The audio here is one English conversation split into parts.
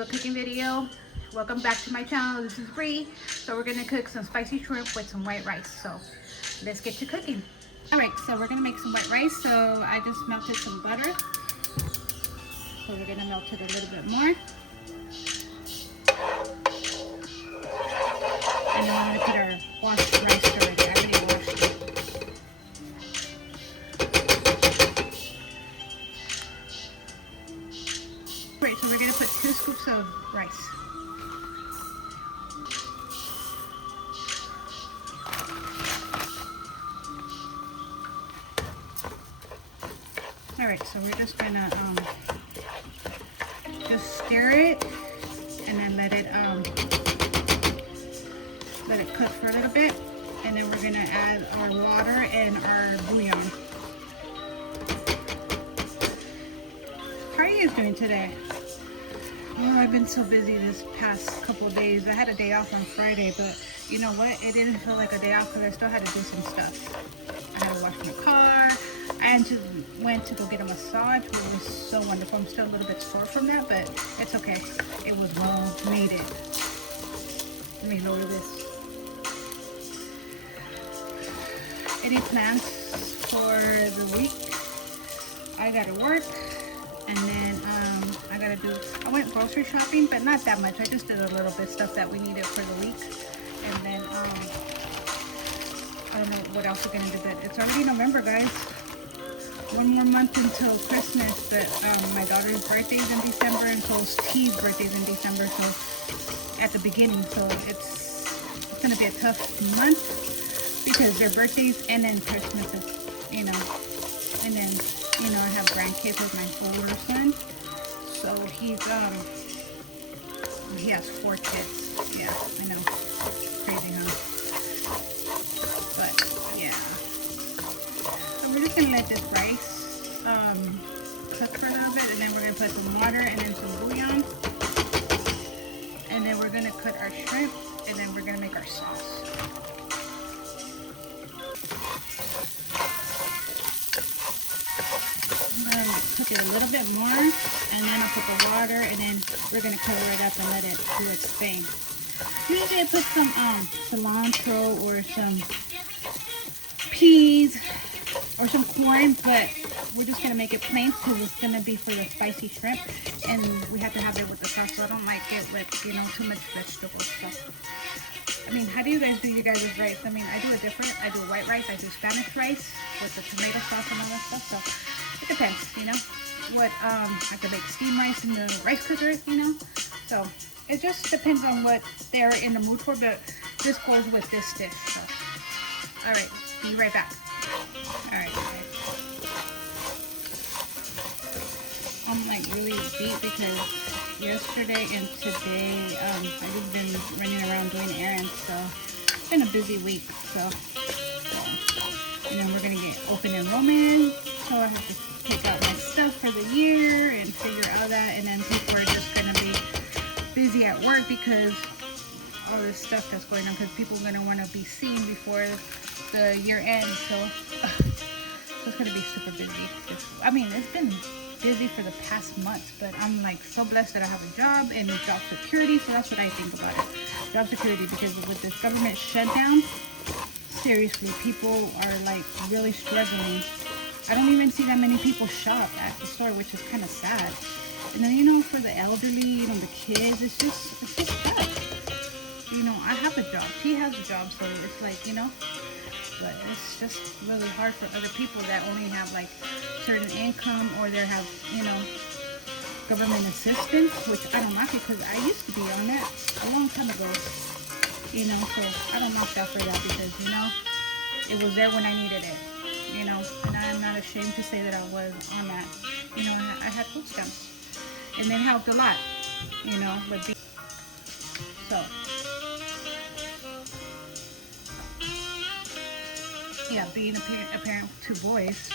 do a cooking video. Welcome back to my channel. This is Bree. So we're gonna cook some spicy shrimp with some white rice. So let's get to cooking. Alright, so we're gonna make some white rice. So I just melted some butter. So we're gonna melt it a little bit more. And then we're gonna put our washed rice already. I already washed it. Great, so we're gonna put 2 scoops of rice. Alright, so we're just gonna just stir it and then let it cook for a little bit, and then we're gonna add our water and our bouillon. How are you guys doing today? Oh, I've been so busy this past couple of days. I had a day off on Friday, but you know what? It didn't feel like a day off because I still had to do some stuff. I had to wash my car. I just went to go get a massage, which was so wonderful. I'm still a little bit sore from that, but it's okay. It was well needed. Let me lower this. Any plans for the week? I gotta work, and then I went grocery shopping, but not that much. I just did a little bit of stuff that we needed for the week, and then I don't know what else we're gonna do, but it's already November, guys. One more month until Christmas, but my daughter's birthday is in December, and so T's birthday is in December, so at the beginning, so it's gonna be a tough month because their birthdays and then Christmas is, you know, and then, you know, I have grandkids with my older son, so he has 4 kids. Yeah, I know, crazy, huh? But yeah. So we're just gonna let this rice cook for a little bit, and then we're gonna put some water and then some bouillon, and then we're gonna cut our shrimp, and then we're gonna make our sauce. I'm gonna cook it a little bit more, and then I'll put the water, and then we're gonna cover it up and let it do its thing. Usually I put some cilantro or some peas or some corn, but we're just gonna make it plain because it's gonna be for the spicy shrimp, and we have to have it with the sauce, so I don't like it with, you know, too much vegetable stuff. I mean, how do you guys do your guys' rice? I mean, I do it different. I do white rice, I do Spanish rice with the tomato sauce and all that stuff, so it depends, you know. What I could make steamed rice in the rice cooker, you know, so it just depends on what they're in the mood for, but this goes with this dish. So all right, be right back. All right, guys. I'm like really beat because yesterday and today I've just been running around doing errands, so it's been a busy week. So and then we're gonna get open enrollment, so I have to take out my stuff for the year and figure out that, and then people are just gonna be busy at work because all this stuff that's going on, because people are gonna want to be seen before the year ends, so it's gonna be super busy. I mean, it's been busy for the past months, but I'm like so blessed that I have a job and job security, so that's what I think about it. Job security, because with this government shutdown, seriously, people are like really struggling. I don't even see that many people shop at the store, which is kind of sad. And then, you know, for the elderly, you know, the kids, it's just tough. You know, I have a job. She has a job, so it's like, you know, but it's just really hard for other people that only have like certain income, or they have, you know, government assistance, which I don't like it because I used to be on that a long time ago, you know, so I don't knock that for that because, you know, it was there when I needed it. You know, and I'm not ashamed to say that I was on that. You know, I had food stamps, and it helped a lot. You know, but so yeah, being a parent of 2 boys,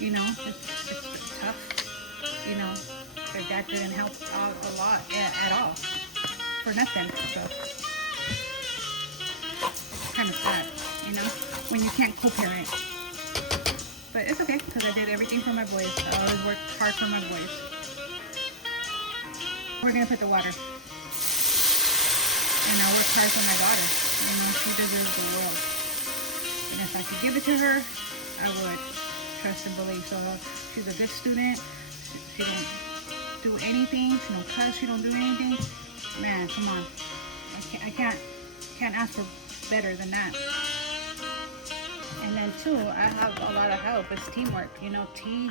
you know, it's tough. You know, their dad didn't help a lot at all for nothing. So it's kind of sad, you know, when you can't co-parent. But it's okay, because I did everything for my boys. I always worked hard for my boys. We're gonna put the water. And I work hard for my daughter. You know, she deserves the world. And if I could give it to her, I would. Trust and believe. So she's a good student. She don't do anything. She don't cuss. She don't do anything. Man, come on. I can't ask for better than that. And then too, I have a lot of help. It's teamwork. You know, T,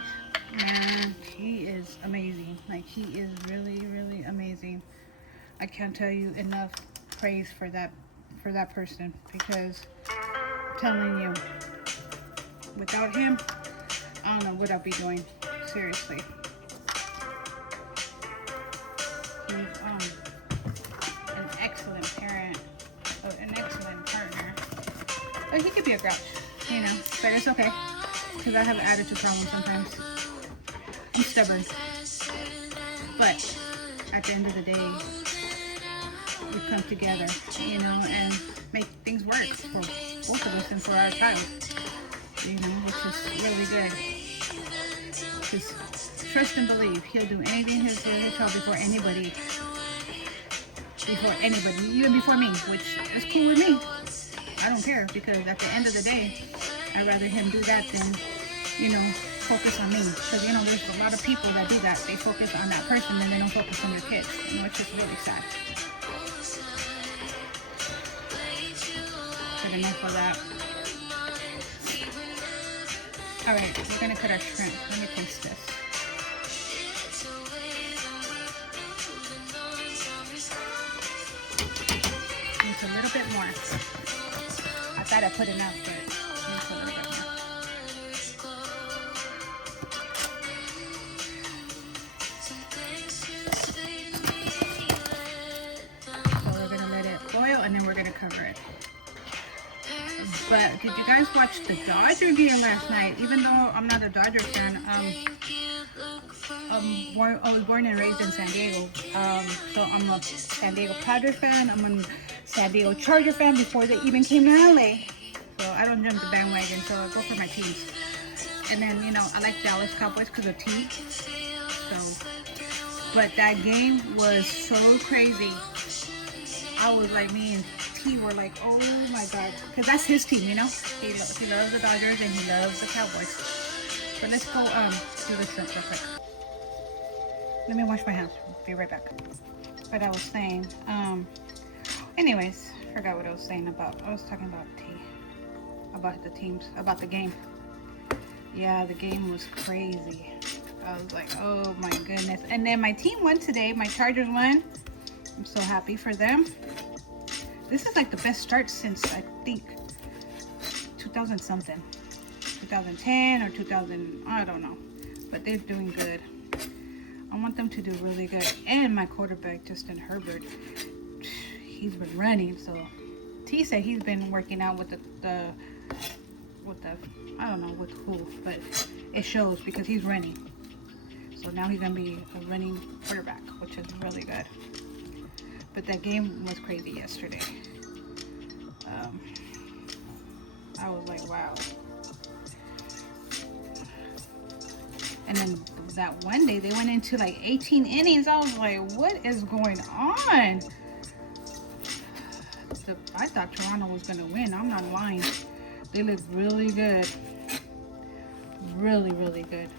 man, he is amazing. Like, he is really, really amazing. I can't tell you enough praise for that person, because I'm telling you, without him, I don't know what I'd be doing. Seriously. He's an excellent parent, an excellent partner. But he could be a grouch, you know. But it's okay, because I have an attitude problem sometimes. I'm stubborn. But at the end of the day, we come together, you know, and make things work for both of us and for our child, you know, which is really good. Just trust and believe he'll do anything his child before anybody, even before me, which is cool with me. I don't care, because at the end of the day, I'd rather him do that than, you know, focus on me. Because, you know, there's a lot of people that do that. They focus on that person and they don't focus on their kids, you know, it's just really sad. Good enough of that. Alright, we're gonna cut our shrimp. Let me taste this. Needs a little bit more. I thought I put enough, but needs a little bit more. So we're gonna let it boil and then we're gonna cover it. But did you guys watch the Dodger game last night? Even though I'm not a Dodger fan, I was born and raised in San Diego. So I'm a San Diego Padres fan. I'm a San Diego Charger fan before they even came to LA. So I don't jump the bandwagon, so I go for my teams. And then, you know, I like Dallas Cowboys because of T. So, but that game was so crazy. I was like, me and T were like, oh my God, because that's his team, you know. He loves the Dodgers and he loves the Cowboys. But let's go do the shrimp real quick. Let me wash my hands. Be right back. But I was saying, anyways, forgot what I was saying about. I was talking about T, about the teams, about the game. Yeah, the game was crazy. I was like, oh my goodness. And then my team won today. My Chargers won. I'm so happy for them. This is like the best start since, I think, 2000 something. 2010 or 2000, I don't know. But they're doing good. I want them to do really good. And my quarterback, Justin Herbert, he's been running. So T said he's been working out with the I don't know with who, but it shows because he's running. So now he's gonna be a running quarterback, which is really good. But that game was crazy yesterday. I was like, wow. And then that one day, they went into like 18 innings. I was like, what is going on? I thought Toronto was going to win. I'm not lying. They look really good. Really, really good.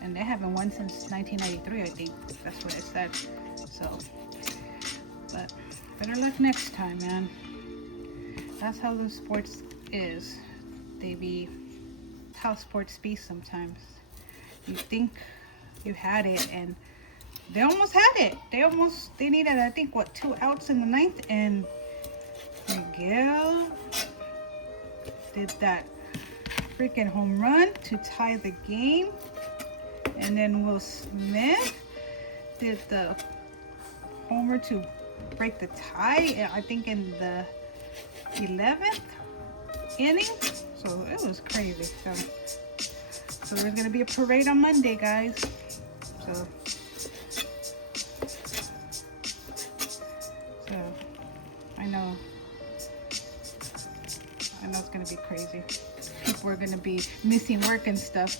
And they haven't won since 1993, I think. That's what it said. So, but better luck next time, man. That's how the sports is. They be how sports be sometimes. You think you had it, and they almost had it. They needed, I think, what, 2 outs in the 9th, and Miguel did that freaking home run to tie the game, and then Will Smith did the homer to break the tie, I think in the 11th inning. So it was crazy. So there's gonna be a parade on Monday, guys. So I know it's gonna be crazy. People are gonna be missing work and stuff.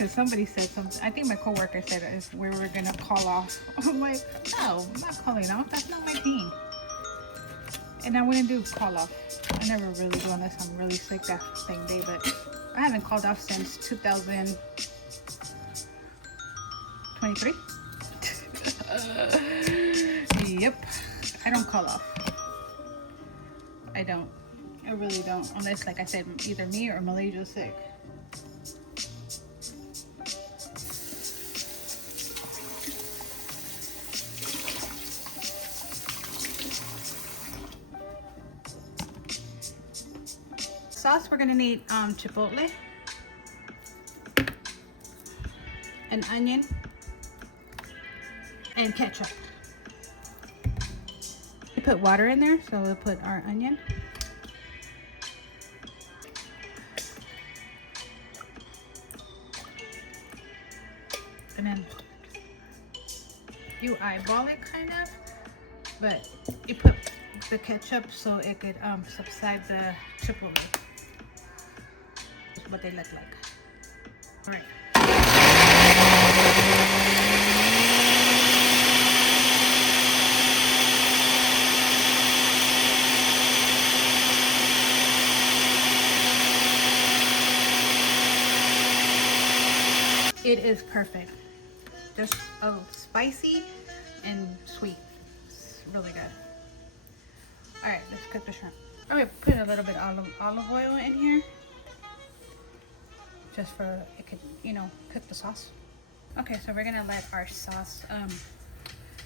Because somebody said something. I think my coworker said it is where we're gonna call off. I'm like, no, I'm not calling off. That's not my team. And I wouldn't do call off. I never really do unless I'm really sick that same day. But I haven't called off since 2023. Yep, I don't call off. I don't. I really don't. Unless, like I said, either me or Malaysia's sick. Sauce, we're gonna need chipotle, an onion, and ketchup. We put water in there, so we'll put our onion. And then you eyeball it kind of, but you put the ketchup so it could subside the chipotle. That's what they look like. All right. It is perfect. Just spicy and sweet. It's really good. All right, let's cook the shrimp. I'm gonna put a little bit of olive oil in here, just for it could, you know, cook the sauce. Okay, so we're gonna let our sauce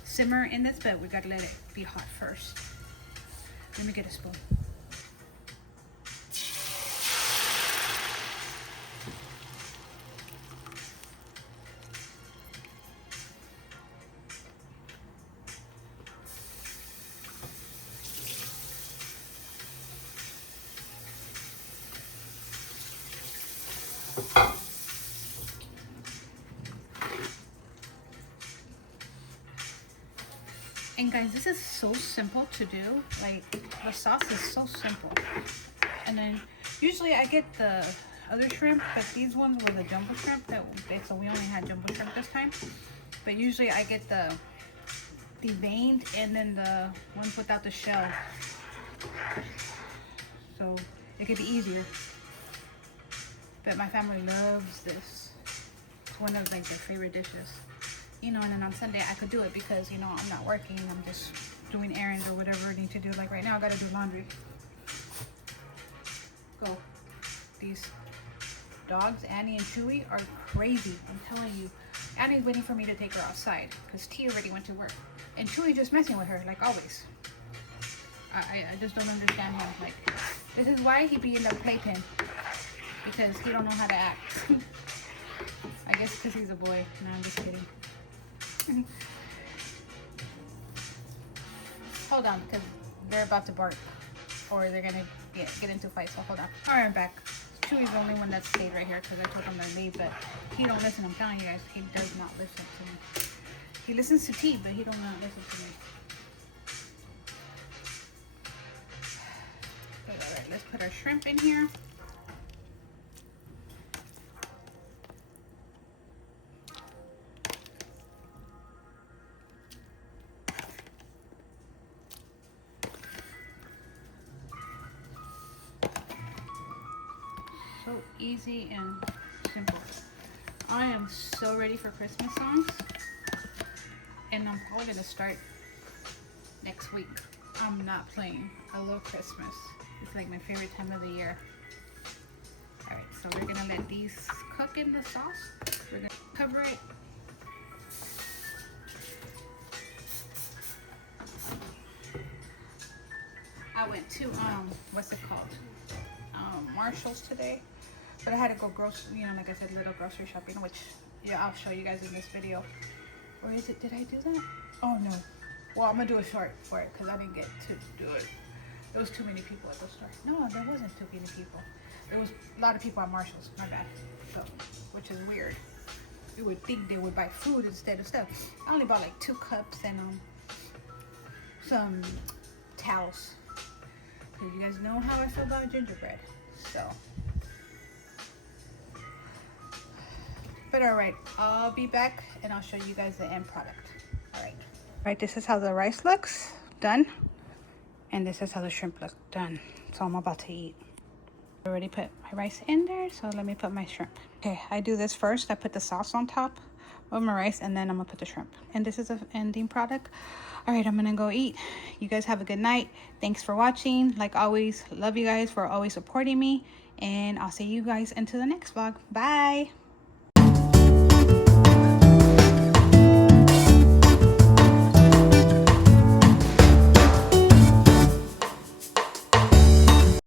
simmer in this, but we gotta let it be hot first. Let me get a spoon. And guys, this is so simple to do. Like, the sauce is so simple. And then usually I get the other shrimp, but these ones were the jumbo shrimp so we only had jumbo shrimp this time. But usually I get the veined and then the ones without the shell, so it could be easier. But my family loves this. It's one of like their favorite dishes. You know, and then on Sunday I could do it because, you know, I'm not working. I'm just doing errands or whatever I need to do. Like right now I gotta do laundry. Go. These dogs, Annie and Chewy, are crazy. I'm telling you. Annie's waiting for me to take her outside because T already went to work. And Chewy just messing with her like always. I just don't understand him. Like, this is why he be in the playpen. Because he don't know how to act. I guess because he's a boy. No, I'm just kidding. Hold on, because they're about to bark, or they're gonna get into a fight. So hold on. All right, I'm back. Chewy's the only one that stayed right here because I told him to leave, but he don't listen. I'm telling you guys, he does not listen to me. He listens to T, but he don't not listen to me. All right, let's put our shrimp in here. So easy and simple. I am so ready for Christmas songs, and I'm probably gonna start next week. I'm not playing. I love Christmas. It's like my favorite time of the year. All right, so we're gonna let these cook in the sauce. We're gonna cover it. I went to what's it called? Marshall's today. But I had to go grocery, you know, like I said, little grocery shopping, which, yeah, I'll show you guys in this video. Or is it, did I do that? Oh, no. Well, I'm going to do a short for it because I didn't get to do it. There was too many people at the store. No, there wasn't too many people. There was a lot of people at Marshall's, my bad. So, which is weird. You would think they would buy food instead of stuff. I only bought like 2 cups and some towels. Because you guys know how I feel about gingerbread. So. But all right, I'll be back and I'll show you guys the end product. All right, this is how the rice looks done, and this is how the shrimp looks done. So I'm about to eat. I already put my rice in there, so let me put my shrimp. Okay, I do this first. I put the sauce on top of my rice, and then I'm gonna put the shrimp. And this is an ending product. All right, I'm gonna go eat. You guys have a good night. Thanks for watching. Like always, love you guys for always supporting me, and I'll see you guys into the next vlog. Bye.